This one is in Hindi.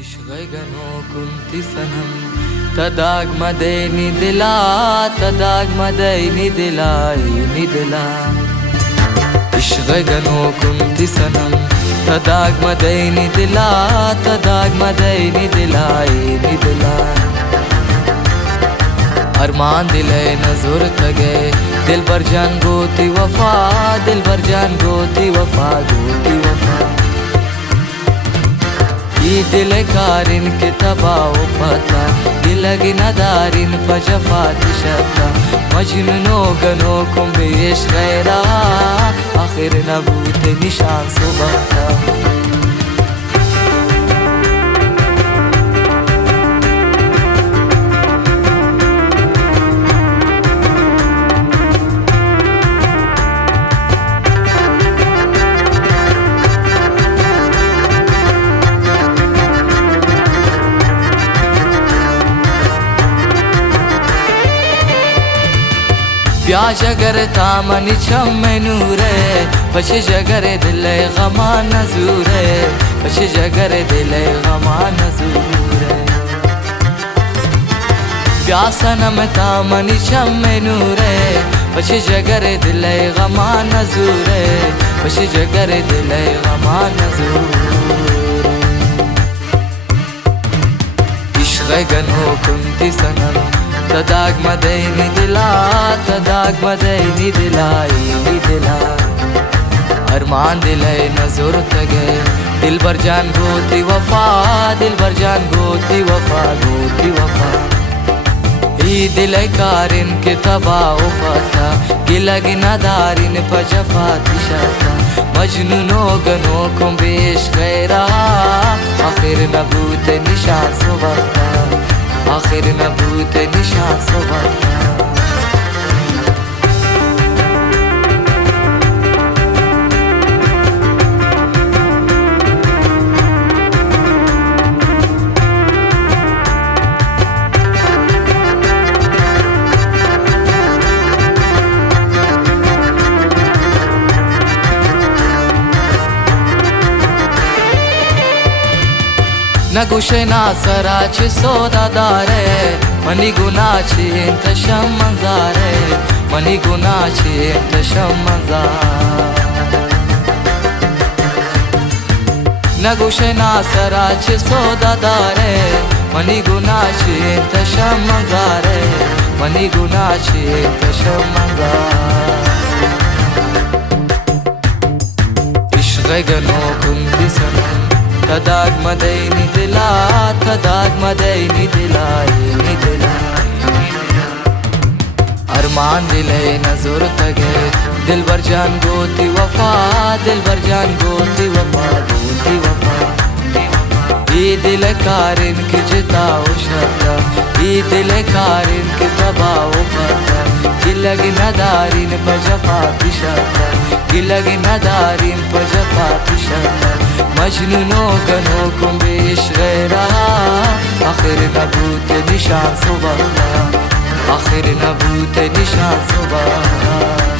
इश्क़-ए-गनो कुंती सनम तदाग मदेनी दिला तदाग मदैनी दिलाई दिला इश्क़-ए-गनो कुंती सनम तदाग मदैनी दिला तदाग मदैनी दिलाई दिला अरमान दिले नज़र तगे दिल बर जान गोती वफा दिल बर जान गोती वफा गोती वफा ई दिल कारिन के तबाओ पता दिलगी नदारिन पजफात शता मजनूनो गनो कुंबेश गैरा आखिर नबूत निशान सुबहता प्याज अगर तामनी छम्मे नूरे पछे जगर दिले गमा नजूरे पछे जगर दिले गमा नजूरे प्यासनम तामनी छम्मे नूरे पछे जगर दिले गमा नजूरे पछे जगर दिले गमा नजूरे इश्क़-ए-गनो कुंती सनम तदाग मदैनी दिला तदाग मदैनी दिलाई दिला अरमान दिले नज़र तगे दिल बर जान गोती वफा दिल बर जान गोती वफा गोती वफा ई दिल कारिन के तबाओ पता गिलगी नदारिन पजफा दिशाता मजनूनो गनो कुंबेश गैरा आखिर नबूत निशान सुबहता आखिर नबूत निशान सुबहता नगुशे नासराचे सोदादारे मनी गुनाची इंतशम मंजारे मनी गुनाची इंतशम मंजार नगुशे नासराचे सोदादारे मनी गुनाची इंतशम मंजारे मनी गुनाची इंतशम मंजार इश्क़-ए-गनो कुंती सनम तदाग मदैनी दिला तदाग मदैनी दिलाई दिला अरमान दिले नज़र तगे दिल बर जान गोती वफा दिल बर जान गोती वफा गोती वफा ई दिल कारिन के जिताओ शता ई दिल कारिन के तबाओ पता गिलगी नदारिन पजफा दिशता गिलगी नदारिन पजफा दिशता मजनूनो गनो कुंबेश गैरा आखिर नबूत निशान सुबहता आखिर नबूत निशान सुबहता।